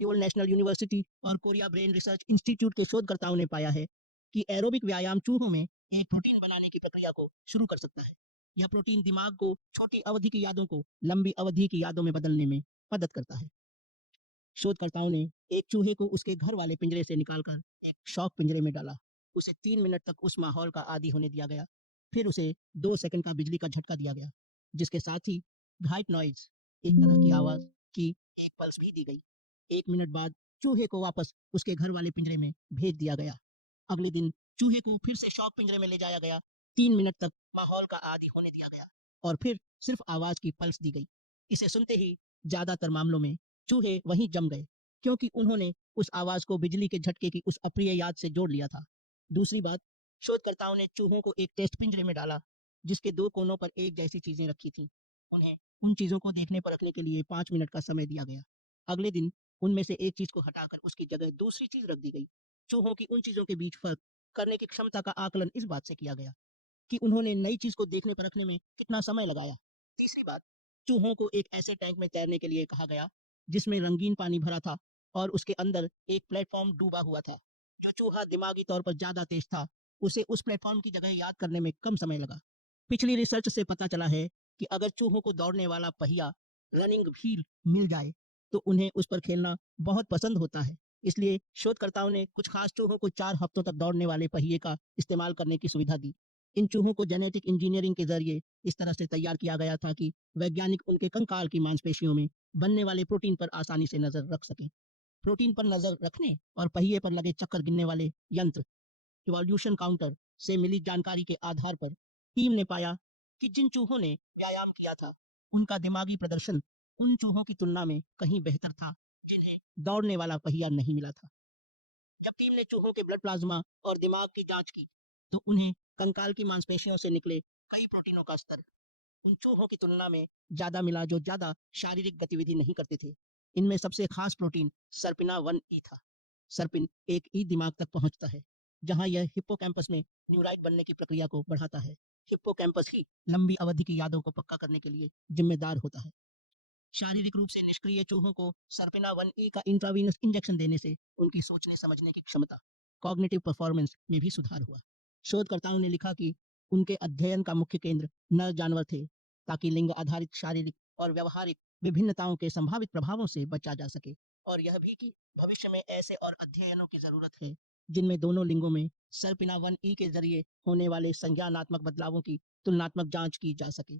Seoul national university और Korea brain research institute के शोधकर्ताओं ने पाया है कि एरोबिक व्यायाम चूहों में एक प्रोटीन बनाने की प्रक्रिया को शुरू कर सकता है। यह प्रोटीन दिमाग को छोटी अवधि की यादों को लंबी अवधि की यादों में बदलने में मदद करता है। शोधकर्ताओं ने एक चूहे को उसके घर वाले पिंजरे से निकालकर एक शॉक पिंजरे में डाला। उसे 3 मिनट तक उस माहौल का आदी होने दिया गया। फिर उसे 2 सेकंड का बिजली का झटका दिया गया, जिसके साथ ही व्हाइट नॉइज, एक तरह की आवाज की एक पल्स भी दी गई। 1 मिनट बाद चूहे को वापस उसके घर वाले पिंजरे में भेज दिया गया। अगले दिन चूहे को फिर से शॉक पिंजरे में ले जाया गया। 3 मिनट तक माहौल का आदी होने दिया गया और फिर सिर्फ आवाज की पल्स दी गई। इसे सुनते ही ज्यादातर मामलों में चूहे वहीं जम गए, क्योंकि उन्होंने उस आवाज को बिजली के झटके की उस अप्रिय याद से जोड़ लिया था। दूसरी बात, शोधकर्ताओं ने चूहों को एक टेस्ट पिंजरे में डाला, जिसके 2 कोनों पर एक जैसी चीजें रखी थीं। उन्हें उन चीजों को देखने पर रखने के लिए 5 मिनट का समय दिया गया। अगले दिन उनमें से एक चीज को हटाकर उसकी जगह दूसरी चीज रख दी गई। चूहों की उन चीजों के बीच फर्क करने की क्षमता का आकलन इस बात से किया गया कि उन्होंने नई चीज को देखने पर रखने में कितना समय लगाया। तीसरी बात, चूहों को एक ऐसे टैंक में तैरने के लिए कहा गया जिसमें रंगीन पानी भरा था और उसके अंदर एक प्लेटफॉर्म डूबा हुआ था। जो चूहा दिमागी तौर पर ज्यादा तेज था, उसे उस प्लेटफॉर्म की जगह याद करने में कम समय लगा। पिछली रिसर्च से पता चला है कि अगर चूहों को दौड़ने वाला पहिया, रनिंग व्हील मिल जाए तो उन्हें उस पर खेलना बहुत पसंद होता है। इसलिए शोधकर्ताओं ने कुछ खास चूहों को 4 हफ्तों तक दौड़ने वाले पहिए का इस्तेमाल करने की सुविधा दी। इन चूहों को जेनेटिक इंजीनियरिंग के जरिए इस तरह से तैयार किया गया था कि वैज्ञानिक उनके कंकाल की मांसपेशियों में बनने वाले प्रोटीन पर आसानी से नजर रख सकें। प्रोटीन पर नजर रखने और पहिए पर लगे चक्कर गिनने वाले यंत्र, इवोल्यूशन काउंटर, से मिली जानकारी के आधार पर टीम ने पाया कि जिन चूहों ने व्यायाम किया था, उनका दिमागी प्रदर्शन उन चूहों की तुलना में कहीं बेहतर था जिन्हें दौड़ने वाला पहिया नहीं मिला था। जब टीम ने चूहों के ब्लड प्लाज्मा और दिमाग की जांच की, तो उन्हें कंकाल की मांसपेशियों से निकले कई प्रोटीनों का स्तर उन चूहों की तुलना में ज्यादा मिला जो ज्यादा शारीरिक गतिविधि नहीं करते थे। इनमें सबसे खास प्रोटीन सर्पिना 1 ई था। सर्पिन एक ई दिमाग तक पहुंचता है, जहां यह हिप्पोकैम्पस में न्यूराइड बनने की प्रक्रिया को बढ़ाता है। हिप्पोकैम्पस ही लंबी अवधि की यादों को पक्का करने के लिए जिम्मेदार होता है। शारीरिक रूप से निष्क्रिय चूहों को सर्पिना 1 ए का इंट्रावीनस इंजेक्शन देने से उनकी सोचने समझने की क्षमता, कॉग्निटिव परफॉर्मेंस में भी सुधार हुआ। शोधकर्ताओं ने लिखा कि उनके अध्ययन का मुख्य केंद्र नर जानवर थे, ताकि लिंग आधारित शारीरिक और व्यवहारिक विभिन्नताओं के संभावित प्रभावों से बचा जा सके, और यह भी कि भविष्य में ऐसे और अध्ययनों की जरूरत है जिनमें दोनों लिंगों में सर्पिना 1 ई के जरिए होने वाले संज्ञानात्मक बदलावों की तुलनात्मक जांच की जा सके।